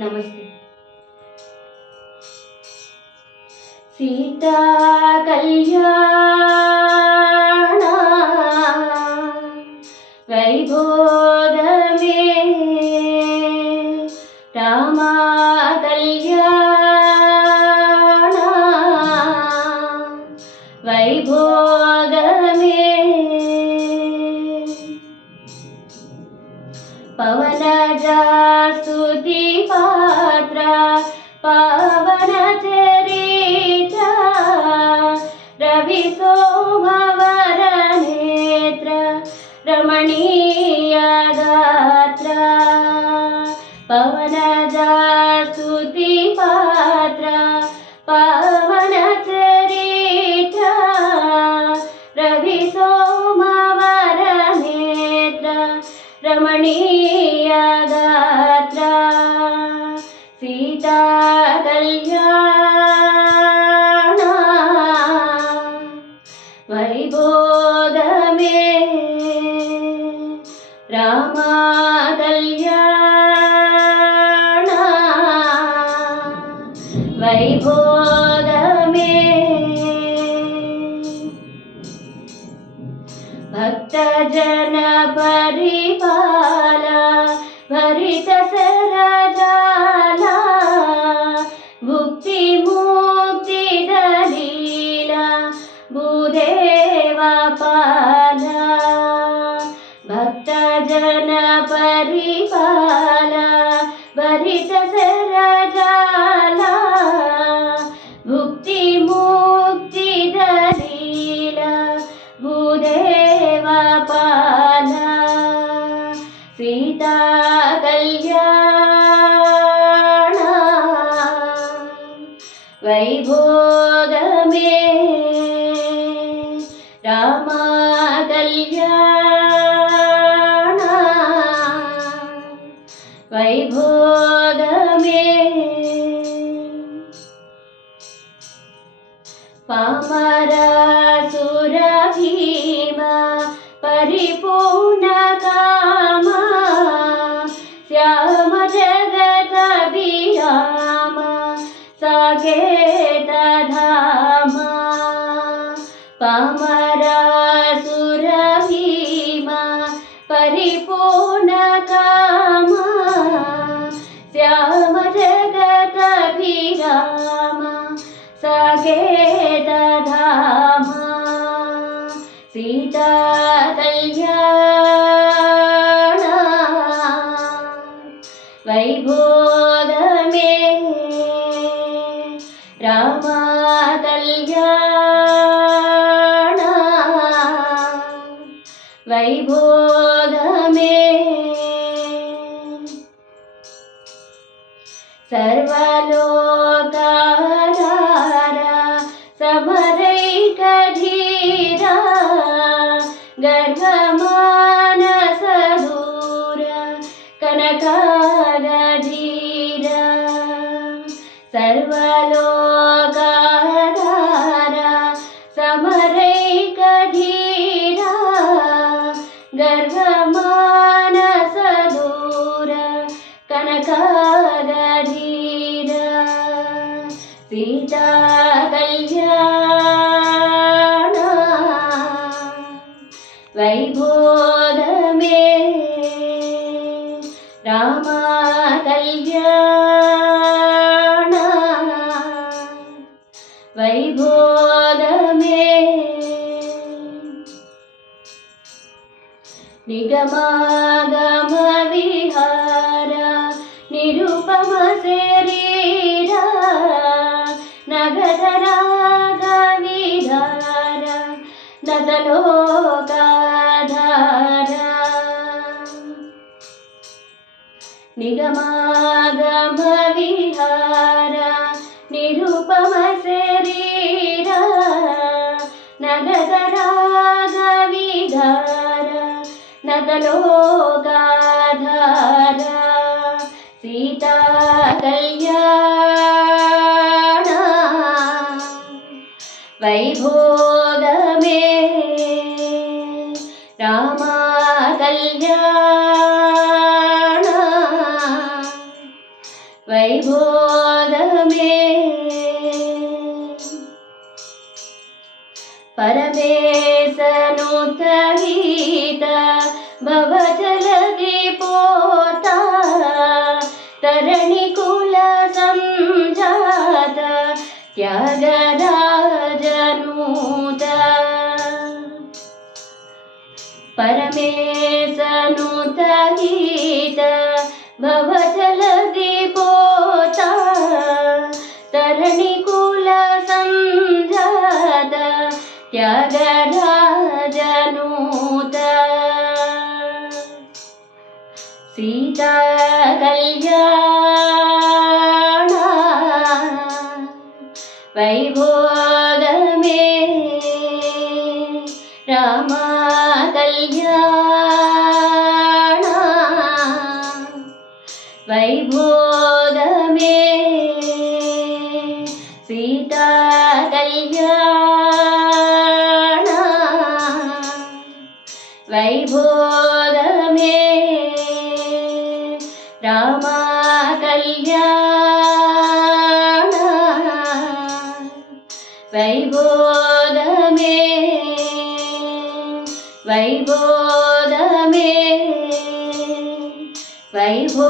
నమస్తే. సీతా కళ్యాణ వైభోగమే, రామ కళ్యాణ వైభోగమే, పవనజా స్తుతి పాత్ర పవన చరిత, రవి సోమవర నేత్ర రమణీయ గాత్ర, పవనజా స్తుతి పాత్ర పవన చరిత, రవి సోమవర నేత్ర రమణీయ గాత్ర, సీతా కళ్యాణ వైభోగమే, రామ కళ్యాణ వైభోగమే, భక్తజన పరిపాల భరిత సరజాల, భుక్తి ముక్తి దలీల భూదేవ పాల, భక్తజన పరిపాల భరిత సరజాల, భుక్తి ముక్తి దలీల భూదేవ పాల, సీతా కళ్యాణ వైభోగమే, రామ కళ్యాణ వైభోగమే, పామరాసుర భీమ పరిపూర్ణ కామ, శ్యామ జగత విరామ సాకేత ధామ, పామరాసుర భీమ పరిపూర్ణ కామ, శ్యామ జగత విరామ సాకేత ధామ, సీతా కళ్యాణ వైభోగమే, రామ కళ్యాణ వైభోగమే, సర్వలోకాధార సమరైక ధీర, గర్వమానస దూర కనకాగధీర, సర్వలోకాధార సమరైక ధీర, గర్వమానస దూర కనకాగధీర, సీతా కళ్యాణ వైభోగమే, రామ కళ్యాణ వైభోగమే, నిగమాగమ విహార నిరుపమ శరీర, నగధ రాగ విధార నదలోకాధార, నిగమాగమ విహార నిరుపమ శరీర, నగధ రాగ విధార నదలోకాధార, సీతా కళ్యాణ వైభోగమే, రామ కళ్యాణ వైభోగమే పరమేశనుత గీత భవజలధి పోత తరణి కుల సంజాత త్యాగరాజనూత పరమేశనుత గీత భవజలధి పోత తరణి కుల సంజాత త్యాగరాజనూత సీతా కళ్యాణ వైభోగమే రామ కళ్యాణ వైభోగమే సీతా కళ్యాణ వైభోగమే రామ కళ్యాణ వైభోగమే వైభోగమే వైభో